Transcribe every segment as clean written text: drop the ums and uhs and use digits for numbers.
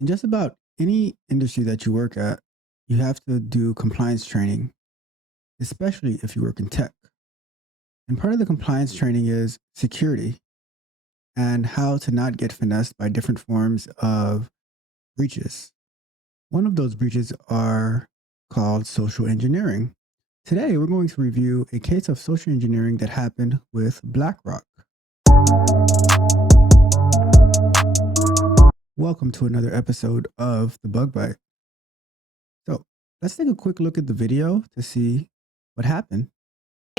In just about any industry that you work at, you have to do compliance training, especially if you work in tech. And part of the compliance training is security and how to not get finessed by different forms of breaches. One of those breaches are called social engineering. Today, we're going to review a case of social engineering that happened with Blackrock. Welcome to another episode of The Bug Bite. So let's take a quick look at the video to see what happened.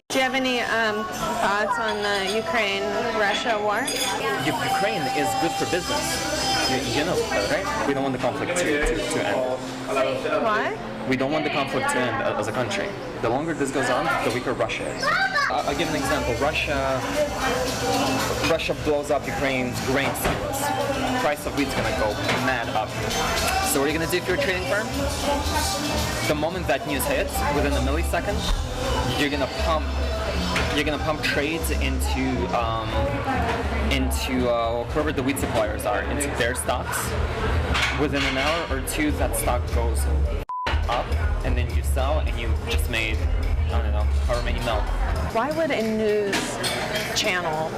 Do you have any thoughts on the Ukraine-Russia war? Ukraine is good for business. You know that, right? We don't want the conflict to end. Why? We don't want the conflict to end as a country. The longer this goes on, the weaker Russia is. I'll give an example. Russia blows up Ukraine's grain silos. Price of wheat's gonna go mad up. So what are you gonna do if you're a trading firm? The moment that news hits, within a millisecond, you're gonna pump trades into whoever the wheat suppliers are, into their stocks. Within an hour or two, that stock goes up, and then you sell, and you just made, I don't know, however many mil. Why would a news channel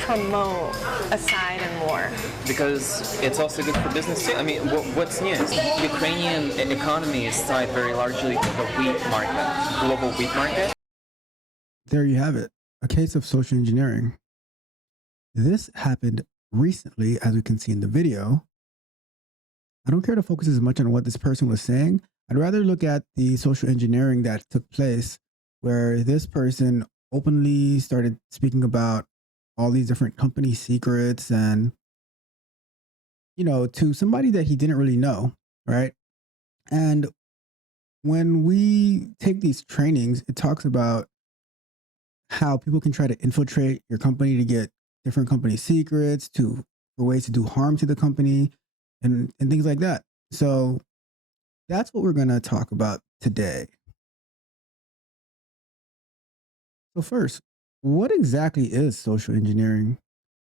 promote a side in war? Because it's also good for business too. I mean, what's news? Ukrainian economy is tied very largely to the wheat market, global wheat market. There you have it, a case of social engineering. This happened recently, as we can see in the video. I don't care to focus as much on what this person was saying. I'd rather look at the social engineering that took place, where this person openly started speaking about all these different company secrets and, to somebody that he didn't really know, right? And when we take these trainings, it talks about how people can try to infiltrate your company to get different company secrets, for ways to do harm to the company, and things like that. So that's what we're going to talk about today. So first, what exactly is social engineering?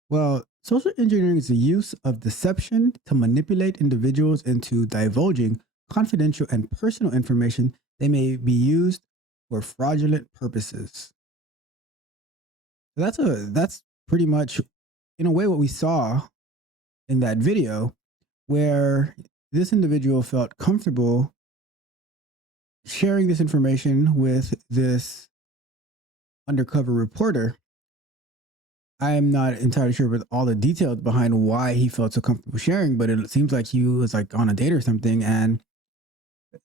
Well, social engineering is the use of deception to manipulate individuals into divulging confidential and personal information that may be used for fraudulent purposes. That's pretty much, in a way, what we saw in that video, where this individual felt comfortable sharing this information with this undercover reporter. I am not entirely sure with all the details behind why he felt so comfortable sharing, but it seems like he was like on a date or something, and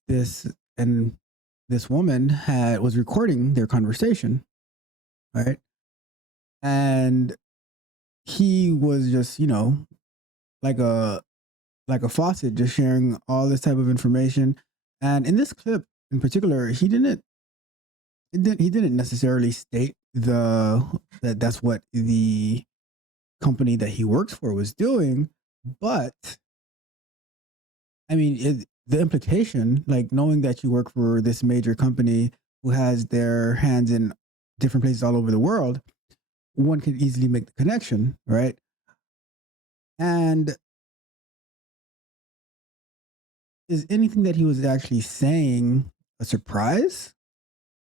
this woman was recording their conversation, right? And he was just, like a faucet, just sharing all this type of information. And in this clip in particular, he didn't necessarily state that's what the company that he works for was doing, but I mean, the implication, like knowing that you work for this major company who has their hands in different places all over the world, one could easily make the connection, right? And is anything that he was actually saying a surprise?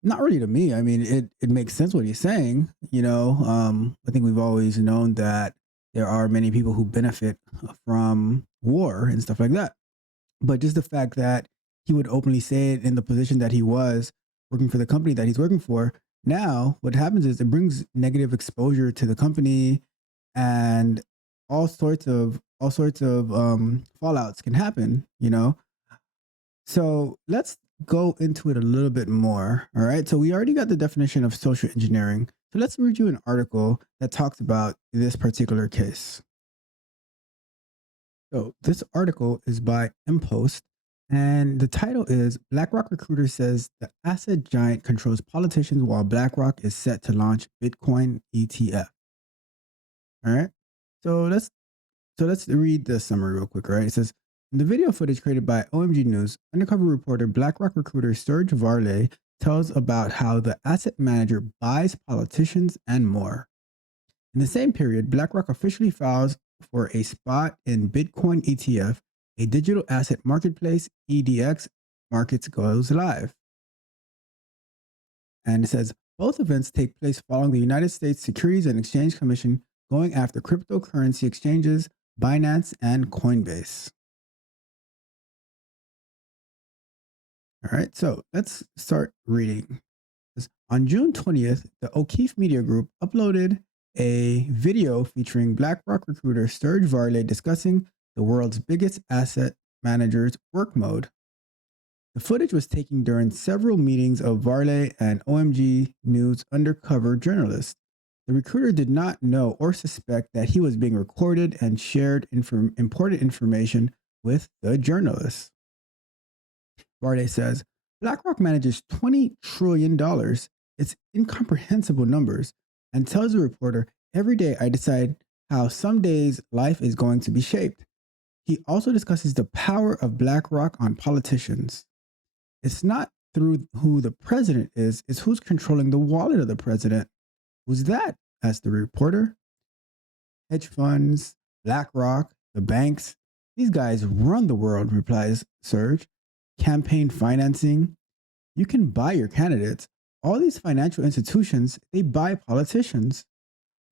Not really to me. I mean, it makes sense what he's saying. I think we've always known that there are many people who benefit from war and stuff like that. But just the fact that he would openly say it in the position that he was working for the company that he's working for, now what happens is it brings negative exposure to the company, and all sorts of fallouts can happen. So let's go into it a little bit more. All right. So we already got the definition of social engineering. So let's read you an article that talks about this particular case. So this article is by Impost, and the title is Blackrock Recruiter Says the Asset Giant Controls Politicians While Blackrock is Set to Launch Bitcoin ETF. All right. So let's read the summary real quick. All right. It says, in the video footage created by OMG News, undercover reporter Blackrock recruiter Serge Varlay tells about how the asset manager buys politicians and more. In the same period, Blackrock officially files for a spot in Bitcoin ETF, a digital asset marketplace, EDX markets goes live. And it says both events take place following the United States Securities and Exchange Commission going after cryptocurrency exchanges, Binance and Coinbase. All right, so let's start reading. On June 20th, the O'Keefe Media Group uploaded a video featuring Blackrock recruiter Serge Varlay discussing the world's biggest asset manager's work mode. The footage was taken during several meetings of Varlay and OMG News undercover journalists. The recruiter did not know or suspect that he was being recorded and shared important information with the journalists. Varlay says, BlackRock manages $20 trillion. It's incomprehensible numbers, and tells the reporter, every day I decide how some days life is going to be shaped. He also discusses the power of BlackRock on politicians. It's not through who the president is, it's who's controlling the wallet of the president. Who's that? Asked the reporter. Hedge funds, BlackRock, the banks, these guys run the world, replies Serge. Campaign financing. You can buy your candidates. All these financial institutions, they buy politicians.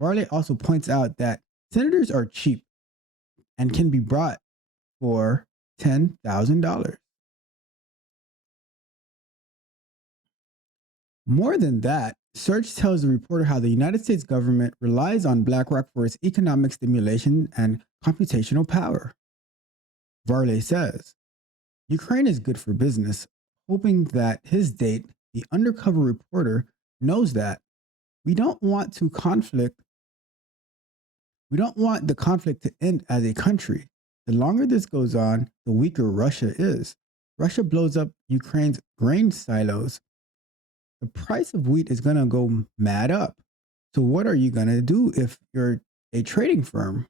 Varlay also points out that senators are cheap and can be bought for $10,000. More than that, Serge tells the reporter how the United States government relies on BlackRock for its economic stimulation and computational power. Varlay says, Ukraine is good for business, hoping that his date, the undercover reporter, knows that. We don't want the conflict to end as a country. The longer this goes on, the weaker Russia is. Russia blows up Ukraine's grain silos. The price of wheat is going to go mad up. So what are you going to do if you're a trading firm?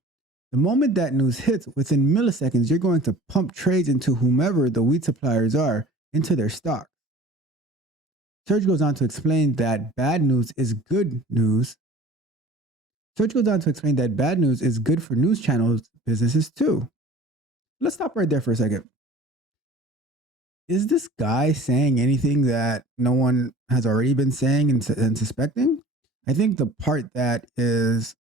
The moment that news hits, within milliseconds, you're going to pump trades into whomever the wheat suppliers are into their stock. Serge goes on to explain that bad news is good news. Serge goes on to explain that bad news is good for news channels businesses too. Let's stop right there for a second. Is this guy saying anything that no one has already been saying and suspecting? I think the part that is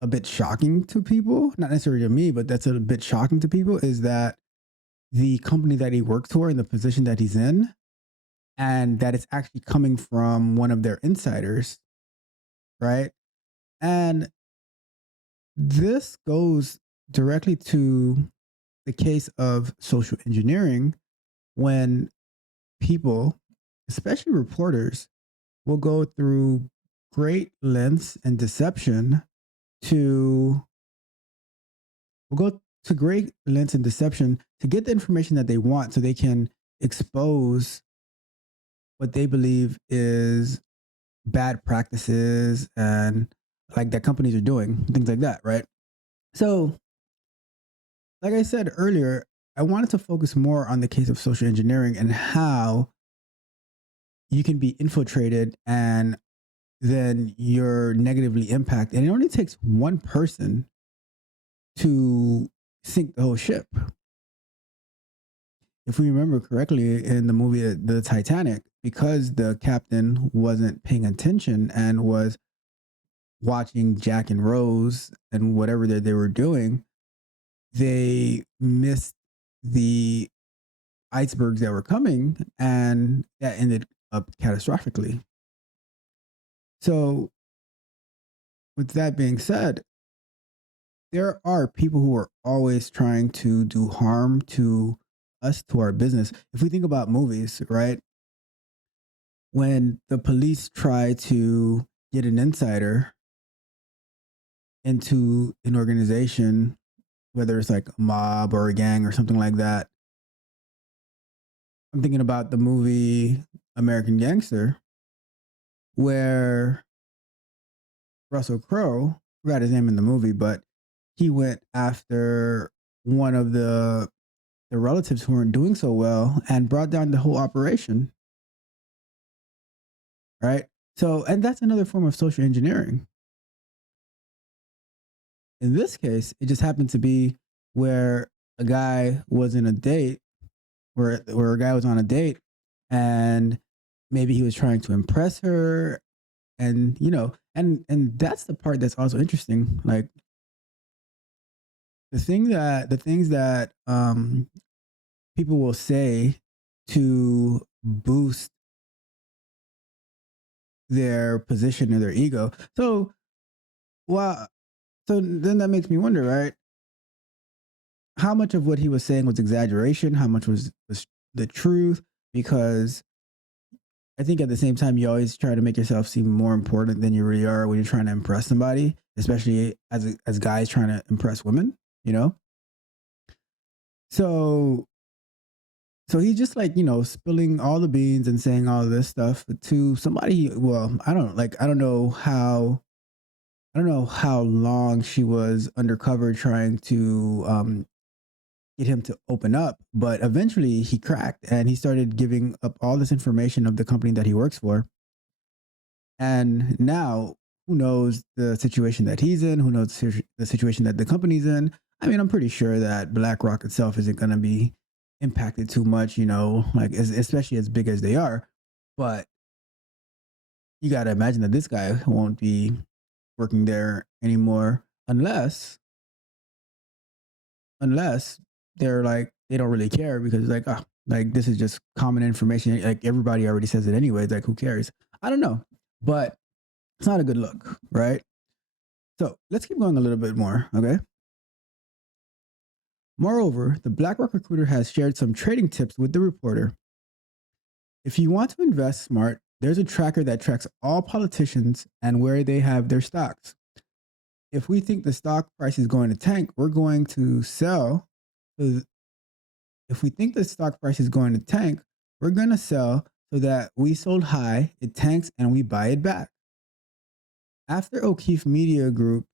a bit shocking to people, not necessarily to me, but that's a bit shocking to people, is that the company that he works for and the position that he's in, and that it's actually coming from one of their insiders, right? And this goes directly to the case of social engineering, when people, especially reporters, will go through great lengths and deception to get the information that they want so they can expose what they believe is bad practices and like that companies are doing, things like that, right? So, like I said earlier, I wanted to focus more on the case of social engineering and how you can be infiltrated and then you're negatively impacted. And it only takes one person to sink the whole ship. If we remember correctly in the movie The Titanic, because the captain wasn't paying attention and was watching Jack and Rose and whatever that they were doing, they missed the icebergs that were coming, and that ended up catastrophically. So, with that being said, there are people who are always trying to do harm to us, to our business. If we think about movies, right? When the police try to get an insider into an organization, whether it's like a mob or a gang or something like that, I'm thinking about the movie American Gangster, where Russell Crowe, forgot his name in the movie, but he went after one of the relatives who weren't doing so well and brought down the whole operation. Right? So, and that's another form of social engineering. in this case, it just happened to be where a guy was in a date, where a guy was on a date, and maybe he was trying to impress her, and and that's the part that's also interesting. Like the things that people will say to boost their position or their ego. So, well, so then that makes me wonder, right? How much of what he was saying was exaggeration? How much was the truth? Because I think at the same time, you always try to make yourself seem more important than you really are when you're trying to impress somebody, especially as guys trying to impress women. You know, so he's just like spilling all the beans and saying all this stuff to somebody. Well, I don't know how long she was undercover trying to get him to open up, but eventually he cracked and he started giving up all this information of the company that he works for. And now, who knows the situation that he's in? Who knows the situation that the company's in? I mean, I'm pretty sure that BlackRock itself isn't going to be impacted too much, like especially as big as they are. But you got to imagine that this guy won't be working there anymore unless they're like they don't really care because it's like, oh, like this is just common information, like everybody already says it anyway. It's like, who cares? I don't know, but it's not a good look, right? So let's keep going a little bit more, okay? Moreover, the BlackRock recruiter has shared some trading tips with the reporter. If you want to invest smart, there's a tracker that tracks all politicians and where they have their stocks. If we think the stock price is going to tank, we're going to sell. If we think the stock price is going to tank, we're going to sell so that we sold high, it tanks, and we buy it back. After O'Keefe's Media Group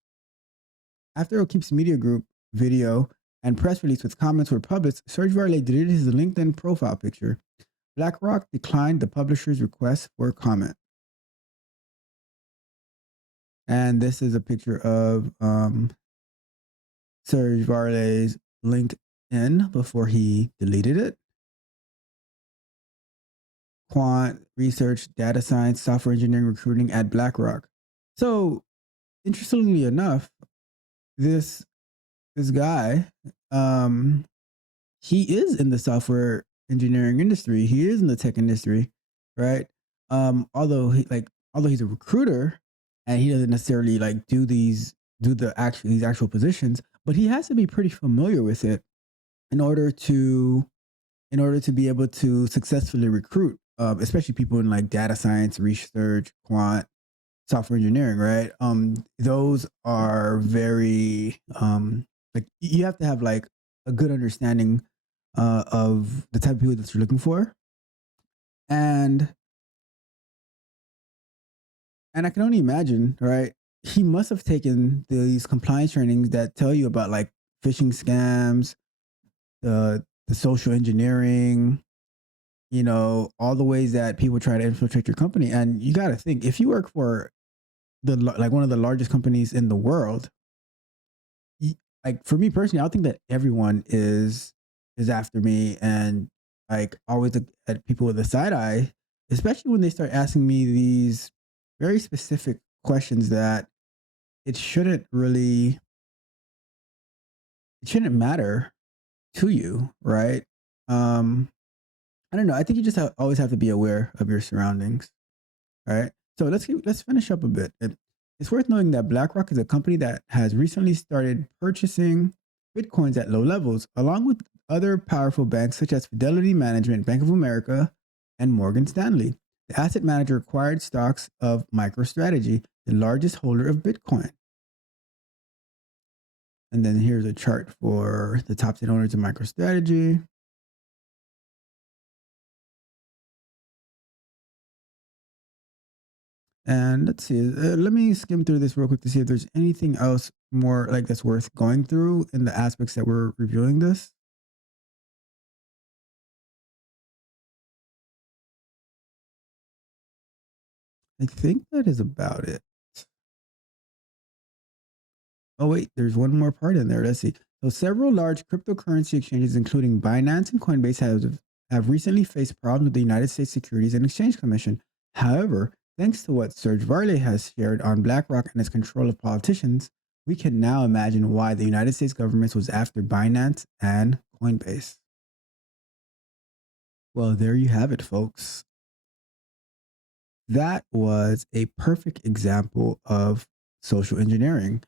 video and press release with comments were published, Serge Varlay deleted his LinkedIn profile picture. BlackRock declined the publisher's request for comment. And this is a picture of Serge Varlay's LinkedIn before he deleted it. Quant research, data science, software engineering, recruiting at BlackRock. So, interestingly enough, this guy, he is in the software engineering industry. He is in the tech industry, right? Although he's a recruiter and he doesn't necessarily like do these actual positions, but he has to be pretty familiar with it in order to be able to successfully recruit, especially people in like data science, research, quant, software engineering, right? Those are very like you have to have like a good understanding of the type of people that you're looking for, and I can only imagine, right? He must have taken these compliance trainings that tell you about like phishing scams, the social engineering, all the ways that people try to infiltrate your company. And you got to think, if you work for like one of the largest companies in the world, like for me personally, I think that everyone is after me and like always look at people with a side eye, especially when they start asking me these very specific questions that it shouldn't really it shouldn't matter to you, right? Um, I don't know. I think you just always have to be aware of your surroundings. All right. So let's finish up a bit. It's worth noting that BlackRock is a company that has recently started purchasing bitcoins at low levels, along with other powerful banks such as Fidelity Management, Bank of America, and Morgan Stanley. The asset manager acquired stocks of MicroStrategy, the largest holder of Bitcoin. And then here's a chart for the top 10 owners of MicroStrategy. And let's see, let me skim through this real quick to see if there's anything else more like that's worth going through in the aspects that we're reviewing this. I think that is about it. Oh, wait, there's one more part in there. Let's see. So, several large cryptocurrency exchanges, including Binance and Coinbase, have recently faced problems with the United States Securities and Exchange Commission. However, thanks to what Serge Varlay has shared on Blackrock and its control of politicians, we can now imagine why the United States government was after Binance and Coinbase. Well, there you have it, folks. That was a perfect example of social engineering.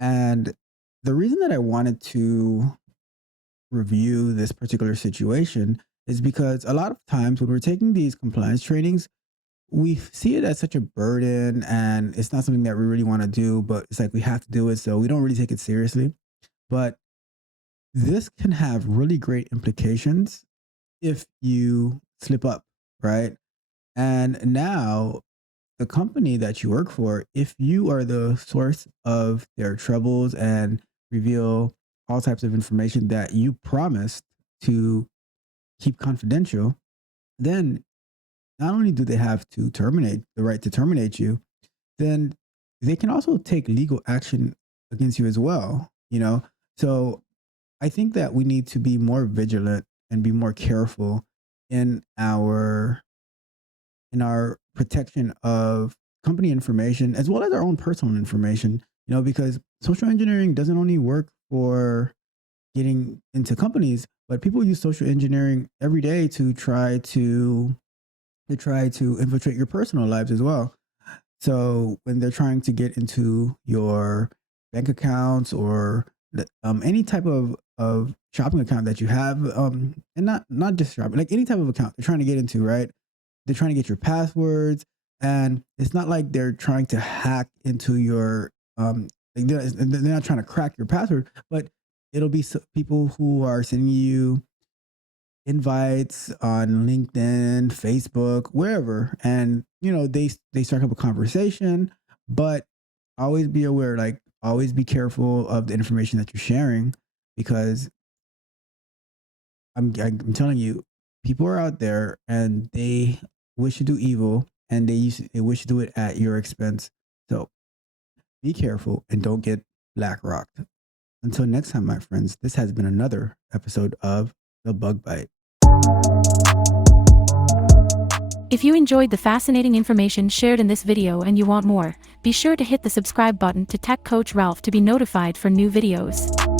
And the reason that I wanted to review this particular situation is because a lot of times when we're taking these compliance trainings, we see it as such a burden and it's not something that we really want to do, but it's like we have to do it. So we don't really take it seriously. But this can have really great implications if you slip up, right? And now the company that you work for, if you are the source of their troubles and reveal all types of information that you promised to keep confidential, then not only do they have to terminate the right to terminate you, then they can also take legal action against you as well, you know? So I think that we need to be more vigilant and be more careful in our protection of company information as well as our own personal information, because social engineering doesn't only work for getting into companies, but people use social engineering every day to try to infiltrate your personal lives as well. So when they're trying to get into your bank accounts or any type of shopping account that you have, and not just shopping, like any type of account they're trying to get into, right? They're trying to get your passwords, and it's not like they're trying to hack into your like they're not trying to crack your password, but it'll be people who are sending you invites on LinkedIn, Facebook, wherever, and they start up a conversation. But always be aware, like always be careful of the information that you're sharing, because I'm telling you, people are out there and they wish to do evil, and they wish to do it at your expense. So be careful and don't get blackrocked. Until next time, my friends, this has been another episode of The Bug Bite. If you enjoyed the fascinating information shared in this video and you want more, be sure to hit the subscribe button to Tech Coach Ralph to be notified for new videos.